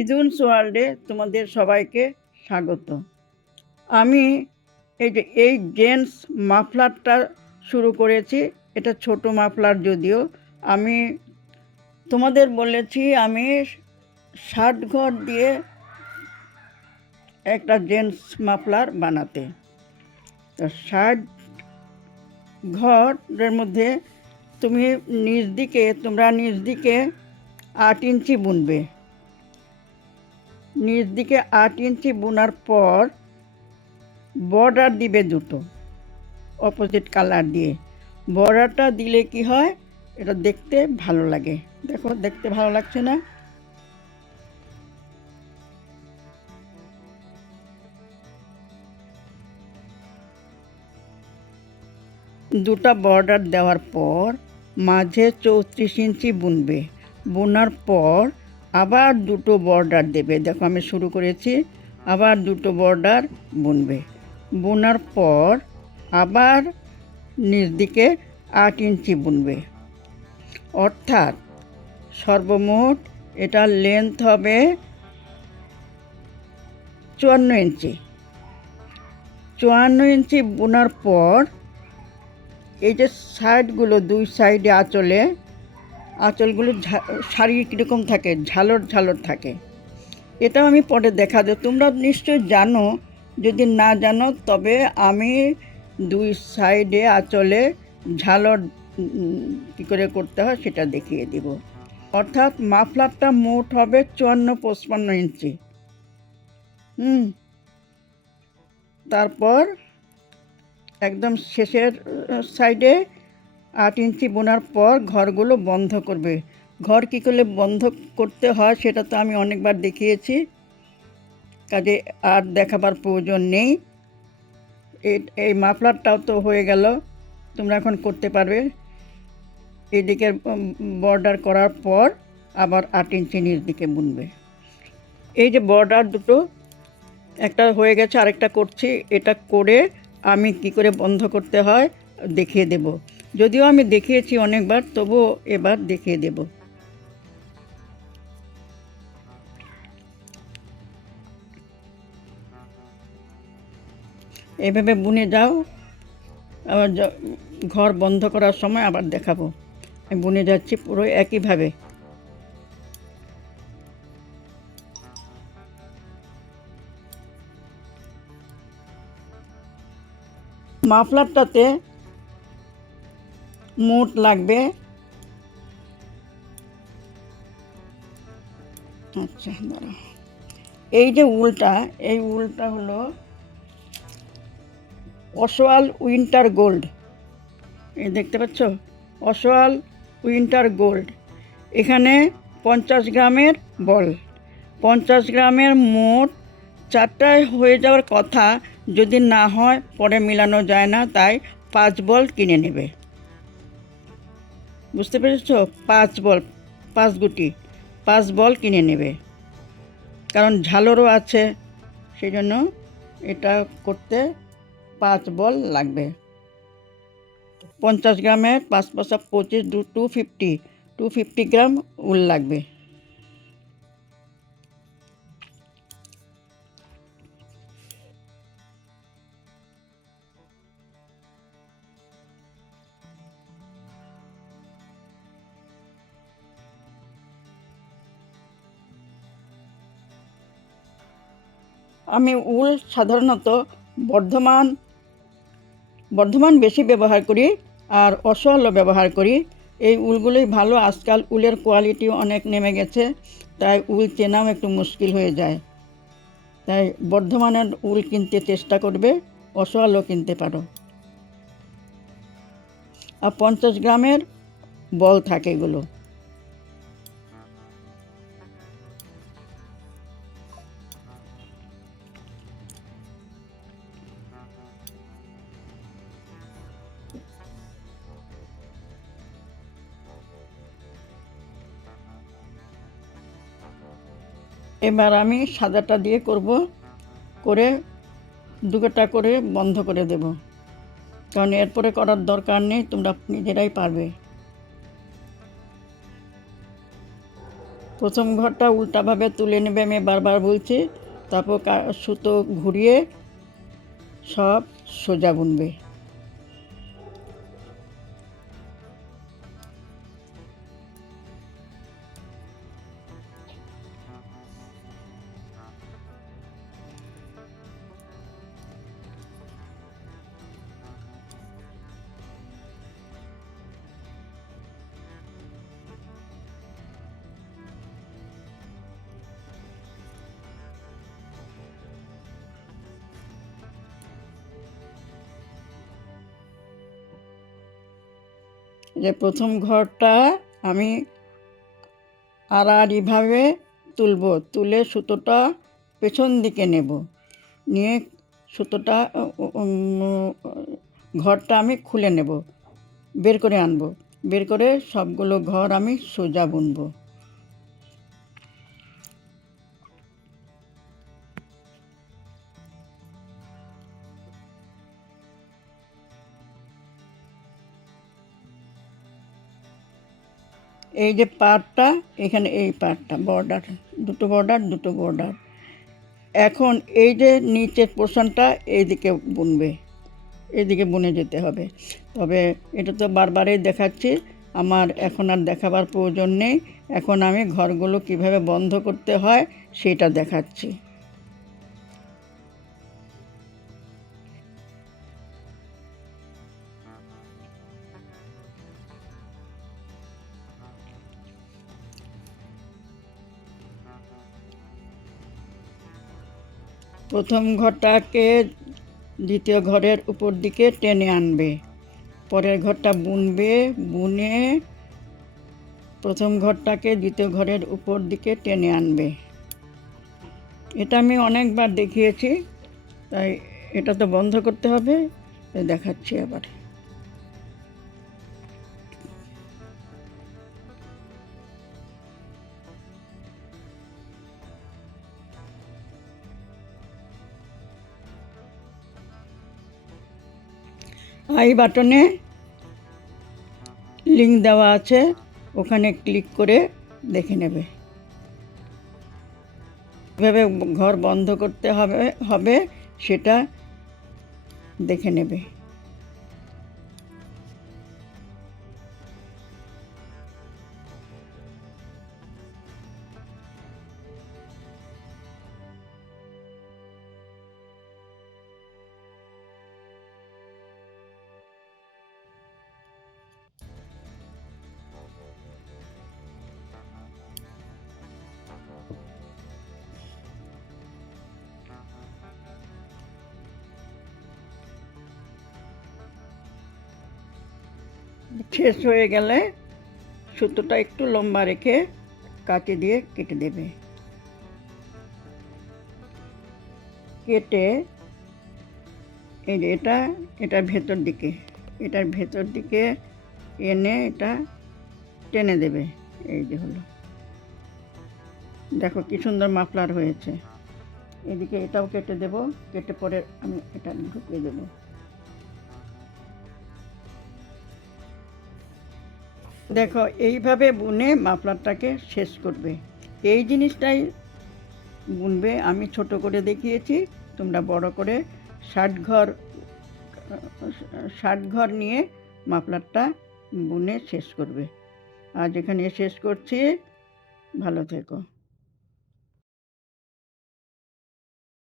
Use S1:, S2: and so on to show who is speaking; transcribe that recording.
S1: ইদুনস ওয়ার্ল্ডে তোমাদের সবাইকে স্বাগত। আমি এই যে, এই জেন্টস মাফলারটা শুরু করেছি, এটা ছোট মাফলার যদিও। আমি তোমাদের বলেছি, আমি ষাট ঘর দিয়ে একটা জেন্টস মাফলার বানাতে। তো ষাট ঘরের মধ্যে তুমি নিজ দিকে, তোমরা নিজ দিকে আট ইঞ্চি বুনবে। নিচ দিকে আট ইঞ্চি বোনার পর বর্ডার দিবে দুটো অপোজিট কালার দিয়ে। বর্ডারটা দিলে কি হয়? এটা দেখতে ভালো লাগে। দেখো, দেখতে ভালো লাগছে না? দুটা বর্ডার দেওয়ার পর মাঝে চৌত্রিশ ইঞ্চি বুনবে। বোনার পর আবার দুটো বর্ডার দেবে। দেখো আমি শুরু করেছি, আবার দুটো বর্ডার বুনবে। বোনার পর আবার নিচ দিকে আট ইঞ্চি বুনবে। অর্থাৎ সর্বমোট এটার লেন্থ হবে চুয়ান্ন ইঞ্চি। চুয়ান্ন ইঞ্চি বোনার পর এই যে সাইডগুলো দুই সাইডে আঁচলে আঁচলগুলো শাড়ি কীরকম থাকে, ঝালর ঝালর থাকে। এটাও আমি পরে দেখা দেব তোমরা নিশ্চয়ই জানো, যদি না জানো, তবে আমি দুই সাইডে আঁচলে ঝালর কী করে করতে হয় সেটা দেখিয়ে দিব। অর্থাৎ মাফলারটা মোট হবে চুয়ান্ন পঁচপান্ন ইঞ্চি। হুম। তারপর একদম শেষের সাইডে আট ইঞ্চি বোনার পর ঘরগুলো বন্ধ করবে। ঘর কী করলে বন্ধ করতে হয় সেটা তো আমি অনেকবার দেখিয়েছি। কাজে আর দেখাবার প্রয়োজন নেই। এই- মাফলারটাও তো হয়ে গেল। তোমরা এখন করতে পারবে। এদিকে বর্ডার করার পর আবার আট ইঞ্চি নিচ দিকে বুনবে। এই যে বর্ডার দুটো, একটা হয়ে গেছে, আরেকটা করছি। এটা করে আমি কি করে বন্ধ করতে হয় দেখিয়ে দেব। যদিও আমি দেখিয়েছি অনেকবার, তবুও এবার দেখিয়ে দেব। এভাবে বুনে যাও। আবার ঘর বন্ধ করার সময় আবার দেখাবো। আমি বুনে যাচ্ছি পুরো একইভাবে। মাফলারটাতে মোট লাগবে? আচ্ছা দাঁড়াও। এই যে উলটা, এই উলটা হলো অসোয়াল উইন্টার গোল্ড। এই দেখতে পাচ্ছ? Oswal winter gold. এখানে পঞ্চাশ গ্রামের বল। পঞ্চাশ গ্রামের মোট চারটায় হয়ে যাওয়ার কথা। যদি না হয়, পরে মিলানো যায় না, তাই পাঁচ বল কিনে নেবে। বুঝতে পেরেছ? পাঁচ বল, পাঁচ গুটি, পাঁচ বল কিনে নেবে। কারণ ঝালরও আছে সেই জন্য এটা করতে পাঁচ বল লাগবে। পঞ্চাশ গ্রামের পাঁচ পাঁচা পঁচিশ, দু two fifty two fifty gram wool লাগবে। আমি উল সাধারণত বর্ধমান বর্ধমান বেশি ব্যবহার করি আর অসহল্য ব্যবহার করি। এই উলগুলোই ভালো। আজকাল উলের কোয়ালিটি অনেক নেমে গেছে, তাই উল চেনাও একটু মুশকিল হয়ে যায়। তাই বর্ধমানের উল কিনতে চেষ্টা করবে অসহল্য কিনতে পারো। আর পঞ্চাশ গ্রামের বল থাকে এগুলো। এবার আমি সাদাটা দিয়ে করব, করে দুটোটা করে বন্ধ করে দেব। কারণ এরপরে করার দরকার নেই, তোমরা নিজেরাই পারবে। প্রথম ঘরটা উল্টাভাবে তুলে নেবে, আমি বারবার বলছি। তারপর সুতো ঘুরিয়ে সব সোজা বুনবে। যে প্রথম ঘরটা আমি আড়াআড়িভাবে তুলব, তুলে সুতোটা পেছন দিকে নেব। নিয়ে সুতোটা ঘরটা আমি খুলে নেব, বের করে আনব। বের করে সবগুলো ঘর আমি সোজা বুনবো। এই যে পাটটা এখানে এই পাটটা বর্ডার দুটো বর্ডার দুটো বর্ডার এখন এই যে নিচের পোর্শনটা এইদিকে বুনবে এদিকে বুনে যেতে হবে। তবে এটা তো বারবারই দেখাচ্ছি, আমার এখন আর দেখাবার প্রয়োজন নেই। এখন আমি ঘরগুলো কীভাবে বন্ধ করতে হয়, সেটা দেখাচ্ছি। প্রথম ঘরটাকে দ্বিতীয় ঘরের উপর দিকে টেনে আনবে। পরের ঘরটা বুনবে, বুনে প্রথম ঘরটাকে দ্বিতীয় ঘরের উপর দিকে টেনে আনবে। এটা আমি অনেকবার দেখিয়েছি, তাই এটা তো বন্ধ করতে হবে, দেখাচ্ছি আবার। আই বাটনে লিঙ্ক দেওয়া আছে, ওখানে ক্লিক করে দেখে নেবে। কীভাবে ঘর বন্ধ করতে হবে হবে সেটা দেখে নেবে। শেষ হয়ে গেলে সুতোটা একটু লম্বা রেখে কাঁচি দিয়ে কেটে দেবে। কেটে এই যে এটা এটার ভেতর দিকে, এটার ভেতর দিকে এনে এটা টেনে দেবে। এই যে হলো। দেখো কি সুন্দর মাফলার হয়েছে। এদিকে এটাও কেটে দেব, কেটে পরে আমি এটা ঢুকিয়ে দেবো। দেখো, এইভাবে বুনে মাফলারটাকে শেষ করবে। এই জিনিসটাই বুনবে, আমি ছোট করে দেখিয়েছি, তোমরা বড় করে ষাট ঘর ষাট ঘর নিয়ে মাফলারটা বুনে শেষ করবে। আজ এখানে শেষ করছি, ভালো থেকো।